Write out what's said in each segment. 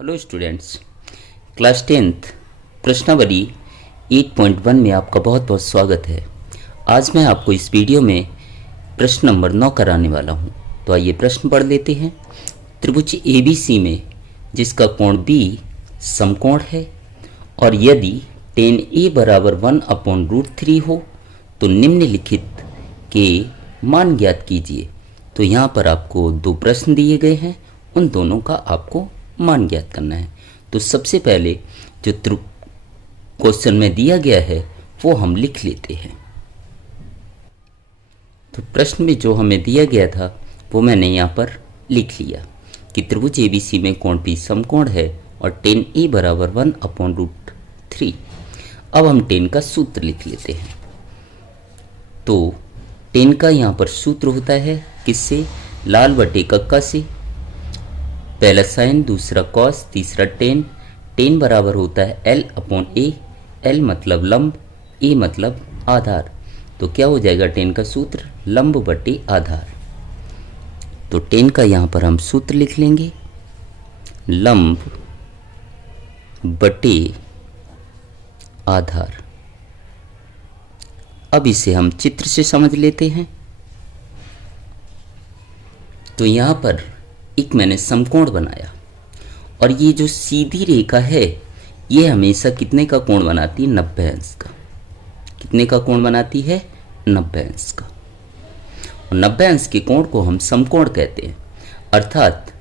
Hello students, class 10th प्रश्नावली 8.1 में आपका बहुत बहुत स्वागत है। आज मैं आपको इस वीडियो में प्रश्न नंबर 9 कराने वाला हूं। तो आइए प्रश्न पढ़ लेते हैं। त्रिभुज ABC में जिसका कोण B समकोण है और यदि tan A बराबर 1/√3 हो तो निम्नलिखित के मान ज्ञात कीजिए। तो यहाँ पर आपको दो प्रश्न दिए गए हैं, उन दोनों का आपको मान ज्ञात करना है। तो सबसे पहले जो क्वेश्चन में दिया गया है वो हम लिख लेते हैं। तो प्रश्न में जो हमें दिया गया था वो मैंने यहाँ पर लिख लिया कि त्रिभुज ABC में कोण P समकोण है और tan A बराबर 1/√3। अब हम tan का सूत्र लिख लेते हैं। तो tan का यहाँ पर सूत्र होता है किससे? लाल बटे कक्का से। पहला साइन, दूसरा कॉस, तीसरा टेन। टेन बराबर होता है L/A। L मतलब लंब, A मतलब आधार। तो क्या हो जाएगा टेन का सूत्र? लंब बटे आधार। तो टेन का यहाँ पर हम सूत्र लिख लेंगे, लंब बटे आधार। अब इसे हम चित्र से समझ लेते हैं। तो यहाँ पर एक मैंने समकोण बनाया और ये जो सीधी रेखा है ये हमेशा कितने का कोण बनाती है? 90 अंश का। कितने का कोण बनाती है? 90 अंश का। और 90 अंश के कोण को हम समकोण कहते हैं। अर्थात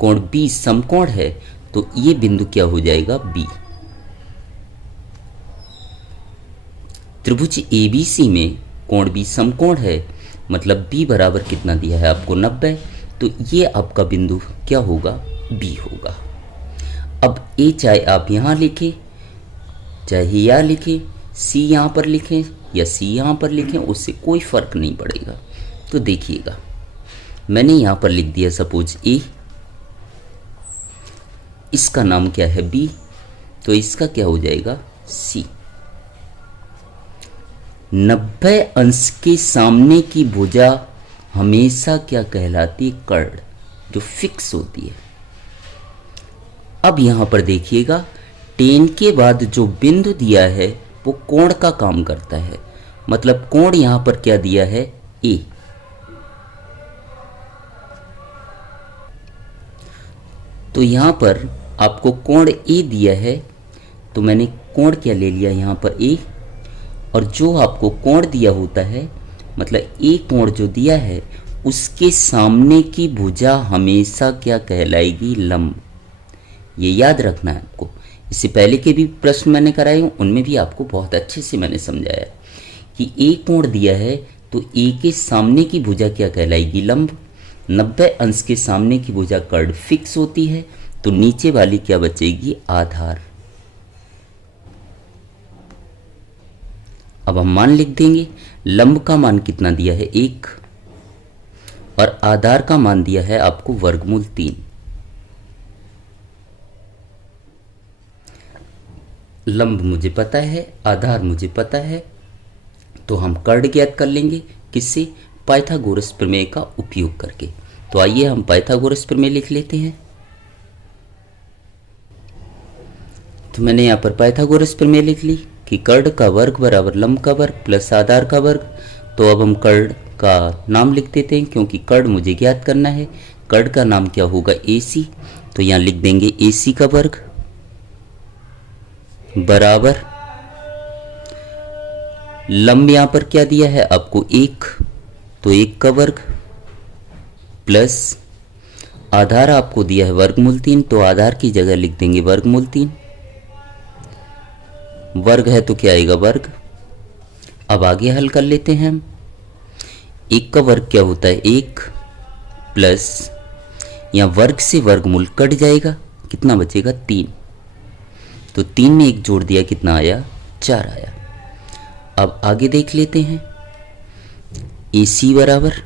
कोण B समकोण है तो ये बिंदु क्या हो जाएगा? B। त्रिभुज ABC में कोण B समकोण है, मतलब B बराबर कितना दिया है आपको? 90। तो ये आपका बिंदु क्या होगा? B होगा। अब A चाहे आप यहाँ लिखें, चाहे यहाँ लिखें, C यहाँ पर लिखें या C यहाँ पर लिखें, उससे कोई फर्क नहीं पड़ेगा। तो देखिएगा, मैंने यहाँ पर लिख दिया सपोज A, इसका नाम क्या है? B। तो इसका क्या हो जाएगा? C। 90 अंश के सामने की भुजा हमेशा क्या कहलाती? कर्ण, जो फिक्स होती है। अब यहां पर देखिएगा, टेन के बाद जो बिंदु दिया है वो कोण का काम करता है। मतलब कोण यहां पर क्या दिया है? A। तो यहां पर आपको कोण A दिया है, तो मैंने कोण क्या ले लिया यहां पर? A। और जो आपको कोण दिया होता है, मतलब A कोण जो दिया है, उसके सामने की भुजा हमेशा क्या कहलाएगी? लंब। ये याद रखना है आपको। इससे पहले के भी प्रश्न मैंने कराए हूँ, उनमें भी आपको बहुत अच्छे से मैंने समझाया कि A कोण दिया है तो A के सामने की भुजा क्या कहलाएगी? लंब। 90 अंश के सामने की भुजा कर्ण फिक्स होती है, तो नीचे वाली क्या बचेगी? आधार। अब हम मान लिख देंगे। लंब का मान कितना दिया है? 1। और आधार का मान दिया है आपको वर्गमूल 3। लंब मुझे पता है, आधार मुझे पता है, तो हम कर्ण ज्ञात कर लेंगे। किससे? पाइथागोरस प्रमेय का उपयोग करके। तो आइए हम पाइथागोरस प्रमेय लिख लेते हैं। तो मैंने यहाँ पर पाइथागोरस प्रमेय लिख ली कि कर्ण का वर्ग बराबर लंब का वर्ग प्लस आधार का वर्ग। तो अब हम कर्ण का नाम लिख देते हैं, क्योंकि कर्ण मुझे ज्ञात करना है। कर्ण का नाम क्या होगा? AC। तो यहाँ लिख देंगे AC का वर्ग बराबर लंब यहाँ पर क्या दिया है आपको? 1। तो 1 का वर्ग प्लस आधार आपको दिया है वर्गमूल 3, तो आधार की जगह लिख देंगे वर्गमूल 3। वर्ग है तो क्या आएगा? वर्ग। अब आगे हल कर लेते हैं हम। 1 का वर्ग क्या होता है? 1 प्लस यहाँ वर्ग से वर्गमूल कट जाएगा, कितना बचेगा? 3। तो 3 में 1 जोड़ दिया, कितना आया? 4 आया। अब आगे देख लेते हैं। AC बराबर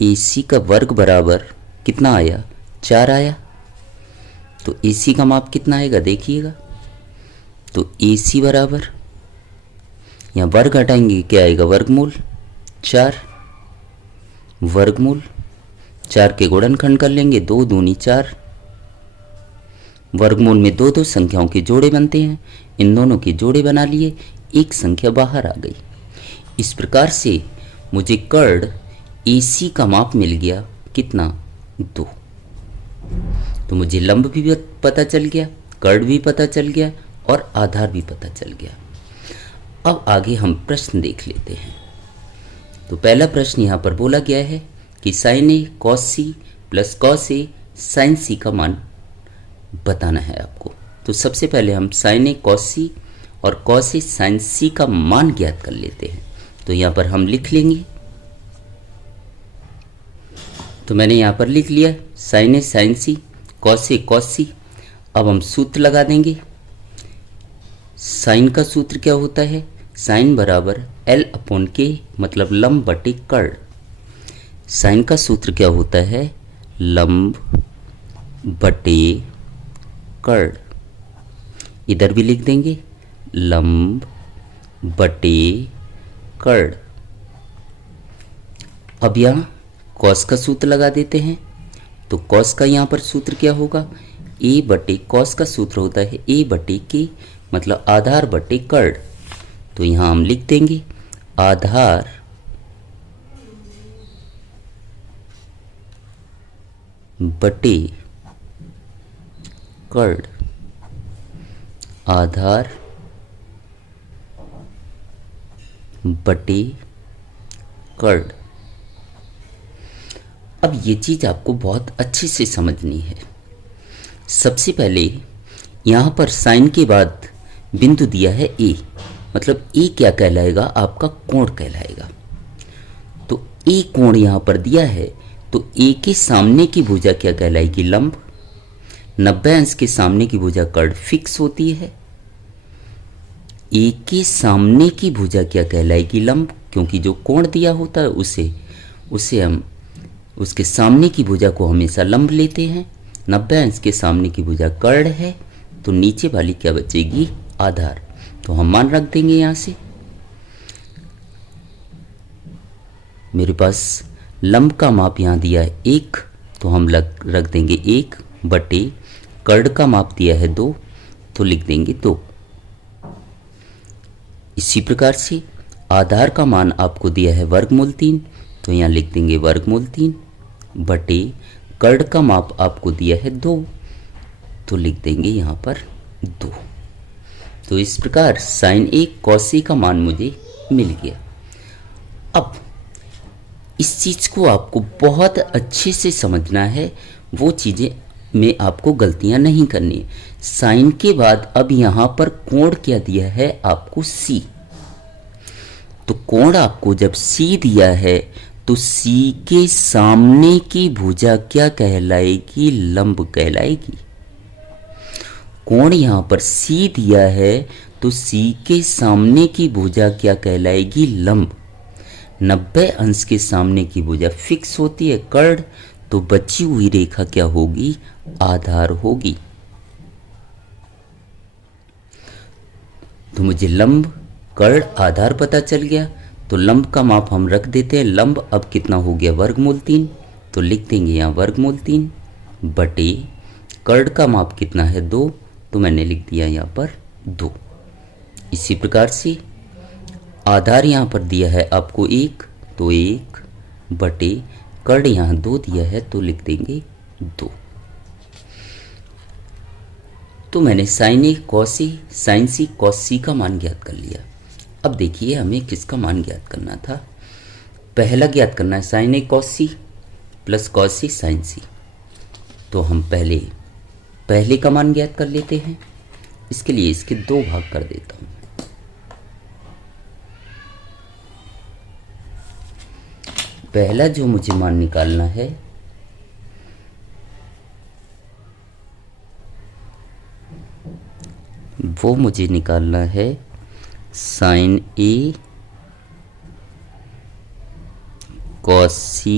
AC का वर्ग बराबर कितना आया? 4 आया। तो AC का माप कितना आएगा? देखिएगा। तो AC बराबर यहाँ वर्ग हटाएंगे, क्या आएगा? वर्गमूल 4 वर्गमूल 4 के गुणनखंड कर लेंगे, 2 दूनी 4। वर्गमूल में दो दो संख्याओं के जोड़े बनते हैं, इन दोनों के जोड़े बना लिए, एक संख्या बाहर आ गई। इस प्रकार से मुझे कर्ण AC का माप मिल गया, कितना, 2। तो मुझे लंब भी पता चल गया, कर्ण भी पता चल गया और आधार भी पता चल गया। अब आगे हम प्रश्न देख लेते हैं। तो पहला प्रश्न यहाँ पर बोला गया है कि sin A cos C plus cos A sin C का मान बताना है आपको। तो सबसे पहले हम sin A cos C और cos A sin C का मान ज्ञात कर लेते हैं। तो यहाँ पर हम लिख लेंगे, तो मैंने यहाँ पर लिख लिया sin A sin C cos A cos C। अब हम सूत्र लगा देंगे। साइन का सूत्र क्या होता है, साइन बराबर L/K मतलब लंब बटे कर्ण। साइन का सूत्र क्या होता है, लंब बटे कर्ण। इधर भी लिख देंगे लंब बटे कर्ण। अब यहाँ कॉस का सूत्र लगा देते हैं। तो कॉस का यहाँ पर सूत्र क्या होगा, A बटे कॉस का सूत्र होता है A बटे K मतलब आधार बटे कर्ण। तो यहाँ हम लिख देंगे आधार बटे कर्ण, आधार बटे कर्ण। अब ये चीज आपको बहुत अच्छे से समझनी है। सबसे पहले यहाँ पर साइन के बाद बिंदु दिया है A, मतलब A क्या कहलाएगा, आपका कोण कहलाएगा। तो A कोण यहाँ पर दिया है, तो A के सामने की भुजा क्या कहलाएगी, लंब। 90 अंश के सामने की भुजा कर्ण फिक्स होती है। A के सामने की भुजा क्या कहलाएगी, लंब, क्योंकि जो कोण दिया होता है उसे हम उसके सामने की भुजा को हमेशा लंब लेते हैं। 90 अंश के सामने की भुजा कर्ण है, तो नीचे वाली क्या बचेगी, आधार। तो हम मान रख देंगे यहाँ से। मेरे पास लंब का माप यहाँ दिया है 1, तो हम रख देंगे 1 बटे कर्ण का माप दिया है 2, तो लिख देंगे 2। इसी प्रकार से आधार का मान आपको दिया है वर्गमूल 3, तो यहाँ लिख देंगे वर्गमूल 3 बटे कर्ण का माप आपको दिया है 2, तो लिख देंगे यहाँ पर 2। तो इस प्रकार साइन A cos A का मान मुझे मिल गया। अब इस चीज को आपको बहुत अच्छे से समझना है, वो चीजें में आपको गलतियां नहीं करनी है। साइन के बाद अब यहाँ पर कोण क्या दिया है आपको, C। तो कोण आपको जब C दिया है तो C के सामने की भुजा क्या कहलाएगी, लंब कहलाएगी। कोण यहाँ पर C दिया है तो C के सामने की भुजा क्या कहलाएगी, लंब। 90 अंश के सामने की भुजा फिक्स होती है कर्ण, तो बची हुई रेखा क्या होगी, आधार होगी। तो मुझे लंब कर्ण आधार पता चल गया। तो लंब का माप हम रख देते हैं, लंब अब कितना हो गया, वर्गमूल 3, तो लिख देंगे यहाँ वर्गमूल 3 बटे कर्ण का माप कितना है 2, तो मैंने लिख दिया यहाँ पर 2। इसी प्रकार से आधार यहाँ पर दिया है आपको 1, तो 1 बटे कर्ण यहाँ 2 दिया है, तो लिख देंगे 2। तो मैंने sine A cos A sine C cos C का मान ज्ञात कर लिया। अब देखिए हमें किसका मान ज्ञात करना था। पहला ज्ञात करना है sine A cos C plus cos C sine C। तो हम पहले का मान ज्ञात कर लेते हैं। इसके लिए इसके 2 भाग कर देता हूं। पहला जो मुझे मान निकालना है वो मुझे निकालना है sine A cos C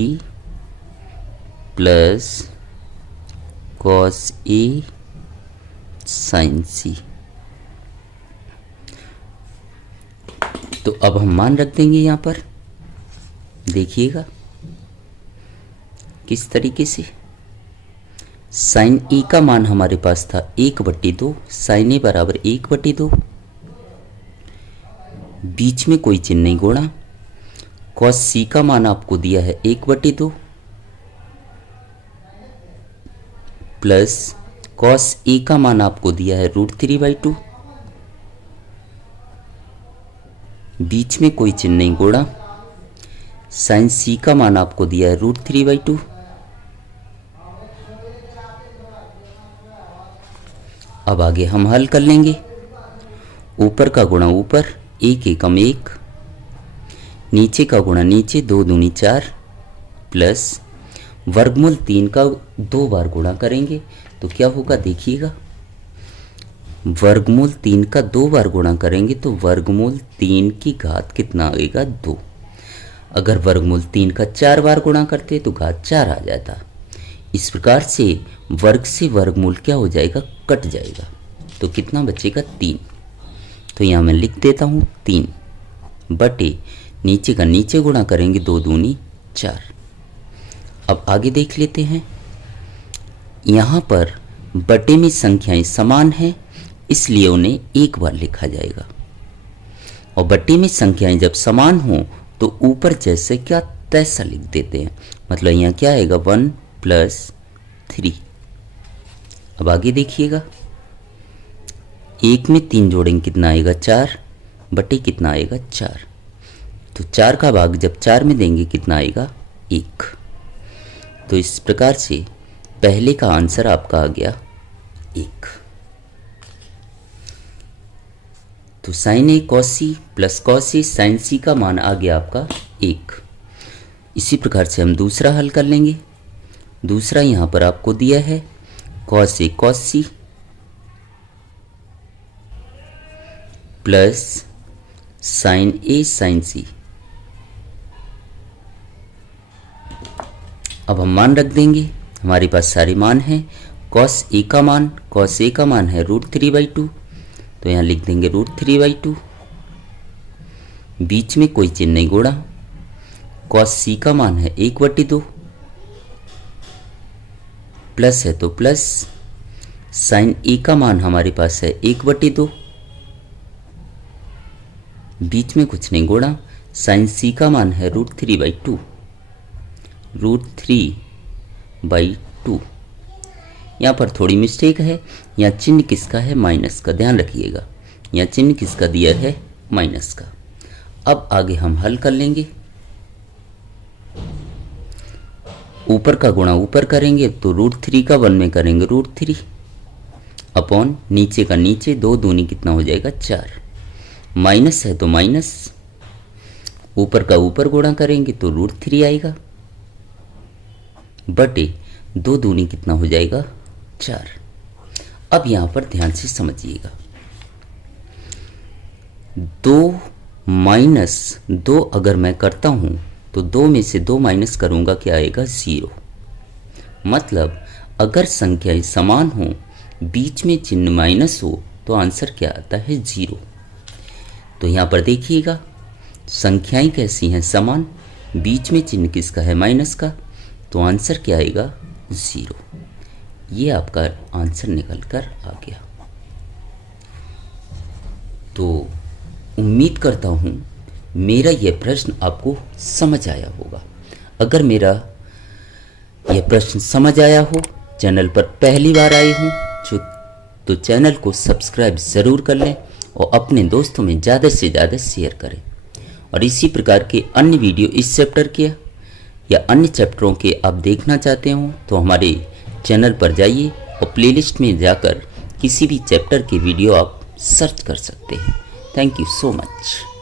plus cos A sine C। तो अब हम मान रख देंगे यहाँ पर, देखिएगा किस तरीके से, साइन ए का मान हमारे पास था 1/2, साइन ए बराबर 1/2, बीच में कोई चिन्ह नहीं गुणा, कॉस सी का मान आपको दिया है 1/2 प्लस कॉस ए का मान आपको दिया है √3/2, बीच में कोई चिन्ह नहीं गुणा, साइन सी का मान आपको दिया है √3/2, अब आगे हम हल कर लेंगे। ऊपर का गुणा ऊपर, 1 एकम 1, नीचे का गुणा नीचे, 2 दूनी 4 प्लस वर्गमूल 3 का 2 बार गुणा करेंगे तो क्या होगा देखिएगा, वर्गमूल 3 का 2 बार गुणा करेंगे तो वर्गमूल 3 की घात कितना आएगा 2। अगर वर्गमूल 3 का 4 बार गुणा करते तो घात 4 आ जाता। इस प्रकार से वर्ग से वर्गमूल क्या हो जाएगा, कट जाएगा, तो कितना बचेगा 3। तो यहाँ मैं लिख देता हूँ 3 बटे नीचे का नीचे गुणा करेंगे 2 दूनी 4। अब आगे देख लेते हैं। यहाँ पर बटे में संख्याएं समान हैं इसलिए उन्हें एक बार लिखा जाएगा, और बटे में संख्याएं जब समान हों तो ऊपर जैसे क्या तैसा लिख देते हैं। मतलब यहाँ क्या आएगा 1 + 3। अब आगे देखिएगा, 1 में 3 जोड़ेंगे कितना आएगा 4 बटे कितना आएगा 4, तो 4 का भाग जब 4 में देंगे कितना आएगा 1। तो इस प्रकार से पहले का आंसर आपका आ गया 1। तो sign A cos C plus cos A sign सी का मान आ गया आपका 1। इसी प्रकार से हम दूसरा हल कर लेंगे। दूसरा यहाँ पर आपको दिया है cos A cos C plus sign A sign सी। अब हम मान रख देंगे, हमारे पास सारे मान हैं। कॉस ए का मान है √3/2, तो यहाँ लिख देंगे √3/2, बीच में कोई चिन्ह नहीं गुणा, कॉस सी का मान है 1/2, प्लस है तो प्लस, साइन ए का मान हमारे पास है 1/2, बीच में कुछ नहीं गुणा, साइन सी का मान है √3/2, √3/2। यहाँ पर थोड़ी मिस्टेक है, यहाँ चिन्ह किसका है माइनस का, ध्यान रखिएगा, यहाँ चिन्ह किसका दिया है माइनस का। अब आगे हम हल कर लेंगे। ऊपर का गुणा ऊपर करेंगे तो √3 का 1 में करेंगे √3 अपॉन नीचे का नीचे, 2 दूनी कितना हो जाएगा 4, माइनस है तो माइनस, ऊपर का ऊपर गुणा करेंगे तो √3 आएगा बटे 2 दूनी कितना हो जाएगा 4। अब यहां पर ध्यान से समझिएगा, 2 - 2 अगर मैं करता हूं तो 2 में से 2 माइनस करूंगा क्या आएगा 0। मतलब अगर संख्याएं समान हो, बीच में चिन्ह माइनस हो तो आंसर क्या आता है 0। तो यहां पर देखिएगा संख्याएं कैसी हैं समान, बीच में चिन्ह किसका है माइनस का, तो आंसर क्या आएगा 0। ये आपका आंसर निकल कर आ गया। तो उम्मीद करता हूँ मेरा यह प्रश्न आपको समझ आया होगा। अगर मेरा यह प्रश्न समझ आया हो, चैनल पर पहली बार आए हों तो चैनल को सब्सक्राइब ज़रूर कर लें और अपने दोस्तों में ज़्यादा से ज़्यादा शेयर करें। और इसी प्रकार के अन्य वीडियो इस चैप्टर के या अन्य चैप्टरों के आप देखना चाहते हो तो हमारे चैनल पर जाइए और प्लेलिस्ट में जाकर किसी भी चैप्टर के वीडियो आप सर्च कर सकते हैं। Thank you so much.